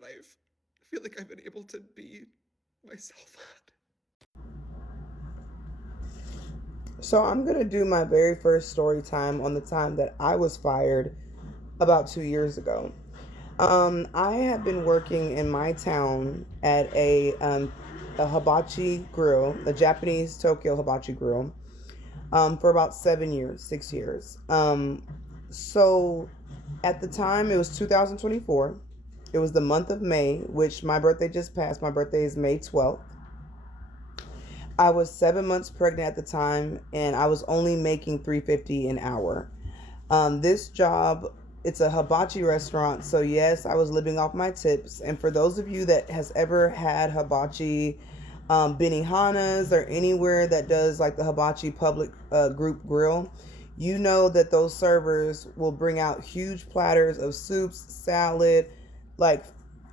that feel like I've been able to be myself at. So I'm going to do my very first story time on the time that I was fired about 2 years ago. I have been working in my town at a hibachi grill, a Japanese Tokyo hibachi grill, for about 7 years, 6 years. So at the time, it was 2024. It was the month of May, which my birthday just passed. My birthday is May 12th. I was 7 months pregnant at the time, and I was only making $3.50 an hour. This job, it's a hibachi restaurant, so yes, I was living off my tips. And for those of you that has ever had hibachi, Benihana's or anywhere that does like the hibachi public group grill, you know that those servers will bring out huge platters of soups, salad, like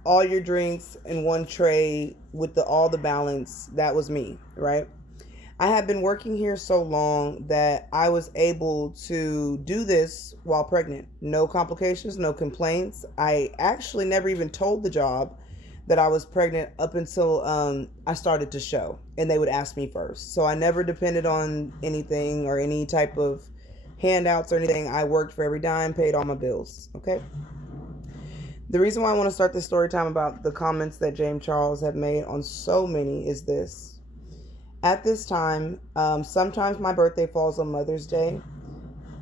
all your drinks in one tray with all the balance. That was me, right? I had been working here so long that I was able to do this while pregnant. No complications, no complaints. I actually never even told the job that I was pregnant up until I started to show, and they would ask me first. So I never depended on anything or any type of handouts or anything. I worked for every dime, paid all my bills. Okay. The reason why I want to start this story time about the comments that James Charles have made on so many is this. At this time, sometimes my birthday falls on Mother's Day.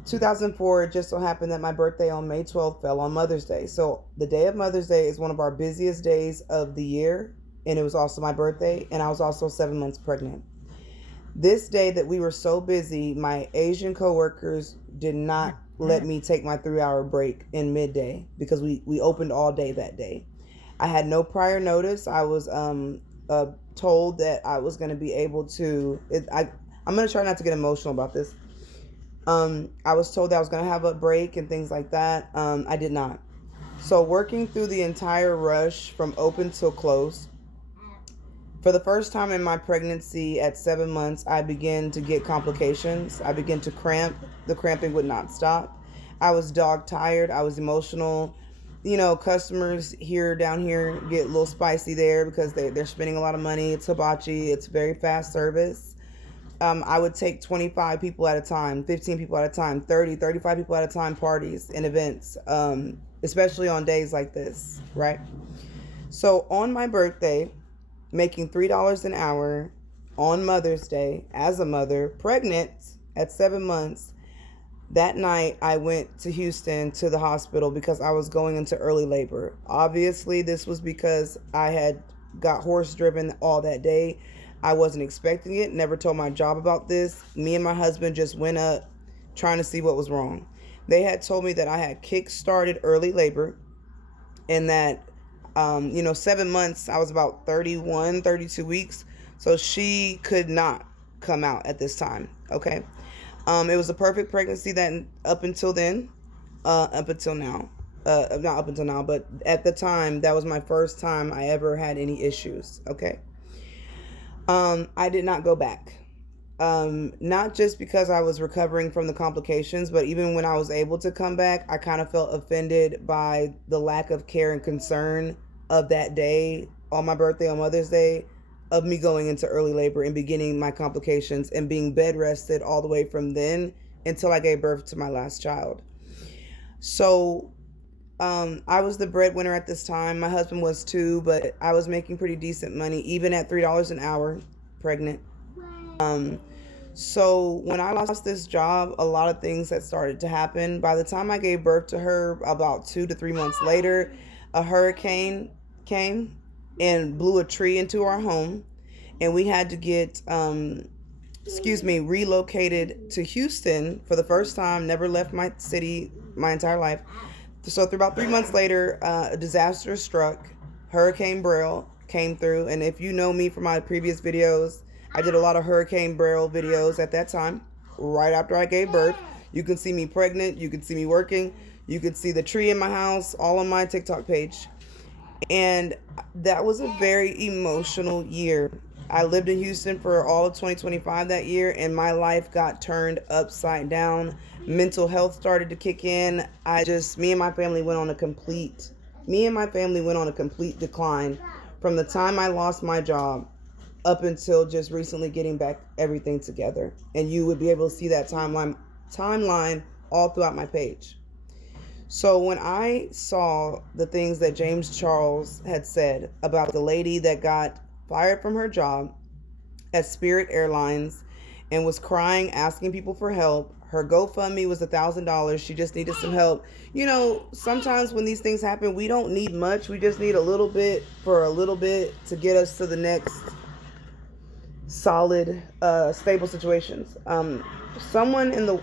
2004, it just so happened that my birthday on May 12th fell on Mother's Day. So the day of Mother's Day is one of our busiest days of the year, and it was also my birthday, and I was also 7 months pregnant. This day that we were so busy, my Asian coworkers did not let me take my 3-hour break in midday because we opened all day that day. I had no prior notice. I was told that I was going to be able to. I'm going to try not to get emotional about this. I was told that I was going to have a break and things like that. I did not. So working through the entire rush from open till close. For the first time in my pregnancy at 7 months, I began to get complications. I began to cramp. The cramping would not stop. I was dog tired. I was emotional. You know, customers down here get a little spicy there because they're spending a lot of money. It's hibachi. It's very fast service. I would take 25 people at a time, 15 people at a time, 30, 35 people at a time, parties and events, especially on days like this, right? So on my birthday, making $3 an hour on Mother's Day as a mother, pregnant at 7 months, that night I went to Houston to the hospital because I was going into early labor. Obviously, this was because I had got horse driven all that day. I wasn't expecting it, never told my job about this. Me and my husband just went up trying to see what was wrong. They had told me that I had kick-started early labor and that 7 months, I was about 31, 32 weeks. So she could not come out at this time. Okay. It was a perfect pregnancy that up until then, up until now, not up until now, but at the time, that was my first time I ever had any issues. Okay. I did not go back. Not just because I was recovering from the complications, but even when I was able to come back, I kind of felt offended by the lack of care and concern of that day on my birthday, on Mother's Day, of me going into early labor and beginning my complications and being bed rested all the way from then until I gave birth to my last child. So I was the breadwinner at this time. My husband was too, but I was making pretty decent money, even at $3 an hour, pregnant. So when I lost this job, a lot of things had started to happen. By the time I gave birth to her, about 2 to 3 months later, a hurricane came and blew a tree into our home, and we had to get relocated to Houston for the first time. Never left my city my entire life. So about 3 months later, a disaster struck. Hurricane Beryl came through, and if you know me from my previous videos, I did a lot of Hurricane Beryl videos at that time, right after I gave birth. You can see me pregnant. You can see me working. You can see the tree in my house, all on my TikTok page. And that was a very emotional year. I lived in Houston for all of 2025 that year, and my life got turned upside down. Mental health started to kick in. Me and my family went on a complete Me and my family went on a complete decline from the time I lost my job up until just recently getting back everything together. And you would be able to see that timeline all throughout my page. So when I saw the things that James Charles had said about the lady that got fired from her job at Spirit Airlines and was crying, asking people for help. Her GoFundMe was $1,000. She just needed some help. You know, sometimes when these things happen, we don't need much. We just need a little bit for a little bit to get us to the next solid, stable situations. Someone in the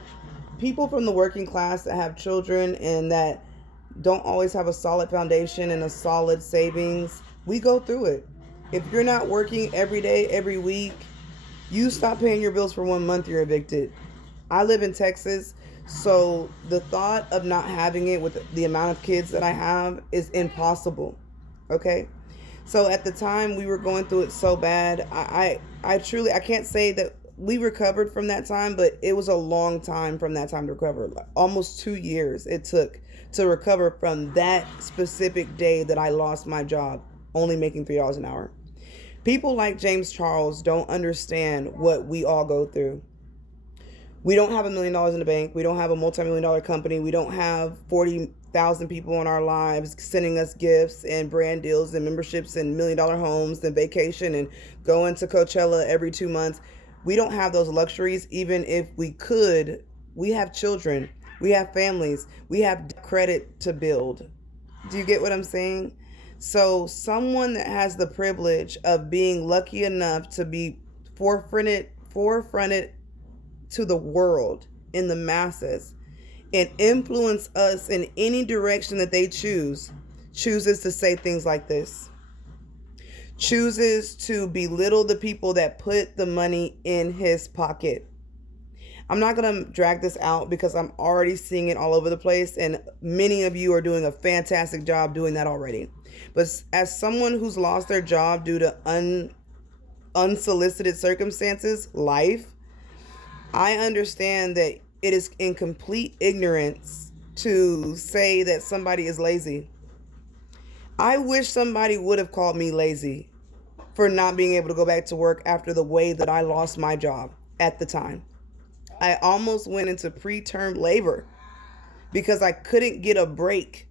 people from the working class that have children and that don't always have a solid foundation and a solid savings, we go through it. If you're not working every day, every week, you stop paying your bills for 1 month, you're evicted. I live in Texas, so the thought of not having it with the amount of kids that I have is impossible. Okay? So at the time we were going through it so bad, I truly, I can't say that we recovered from that time, but it was a long time from that time to recover. Like almost 2 years it took to recover from that specific day that I lost my job, only making $3 an hour. People like James Charles don't understand what we all go through. We don't have $1 million in the bank. We don't have a multi-million-dollar company. We don't have 40,000 people in our lives sending us gifts and brand deals and memberships and $1 million homes and vacation and going to Coachella every 2 months. We don't have those luxuries. Even if we could, we have children. We have families. We have credit to build. Do you get what I'm saying? So someone that has the privilege of being lucky enough to be forefronted to the world in the masses and influence us in any direction that they chooses to say things like this, chooses to belittle the people that put the money in his pocket. I'm not going to drag this out because I'm already seeing it all over the place, and many of you are doing a fantastic job doing that already. But as someone who's lost their job due to unsolicited circumstances, life, I understand that it is in complete ignorance to say that somebody is lazy. I wish somebody would have called me lazy for not being able to go back to work after the way that I lost my job at the time. I almost went into preterm labor because I couldn't get a break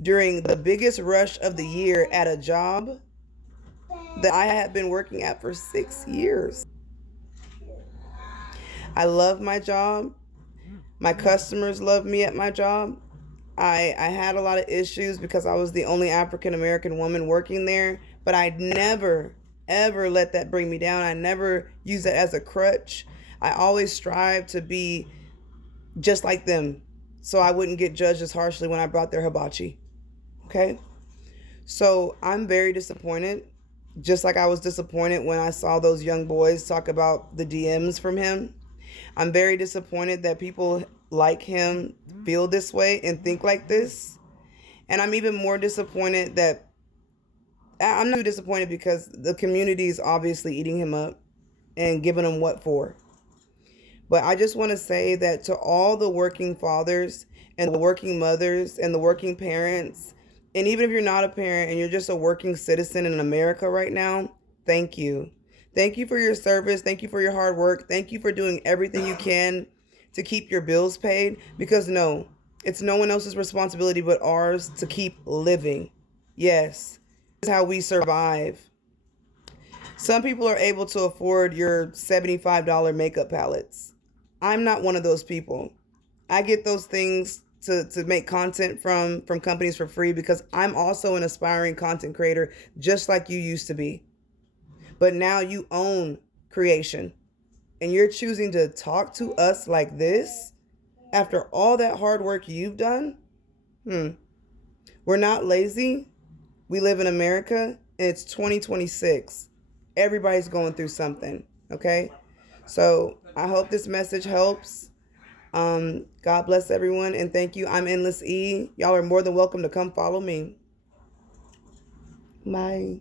during the biggest rush of the year at a job that I had been working at for 6 years. I love my job. My customers love me at my job. I had a lot of issues because I was the only African American woman working there, but I never, ever let that bring me down. I never used it as a crutch. I always strive to be just like them so I wouldn't get judged as harshly when I brought their hibachi. Okay? So I'm very disappointed, just like I was disappointed when I saw those young boys talk about the DMs from him. I'm very disappointed that people like him feel this way and think like this. And I'm even more disappointed that I'm not disappointed because the community is obviously eating him up and giving him what for. But I just want to say that to all the working fathers and the working mothers and the working parents, and even if you're not a parent and you're just a working citizen in America right now, thank you. Thank you for your service. Thank you for your hard work. Thank you for doing everything you can to keep your bills paid, because no, it's no one else's responsibility but ours to keep living. Yes, this is how we survive. Some people are able to afford your $75 makeup palettes. I'm not one of those people. I get those things to make content from companies for free because I'm also an aspiring content creator just like you used to be. But now you own creation and you're choosing to talk to us like this after all that hard work you've done? We're not lazy. We live in America and it's 2026. Everybody's going through something, okay? So I hope this message helps. God bless everyone and thank you. I'm Endless E. Y'all are more than welcome to come follow me. Bye.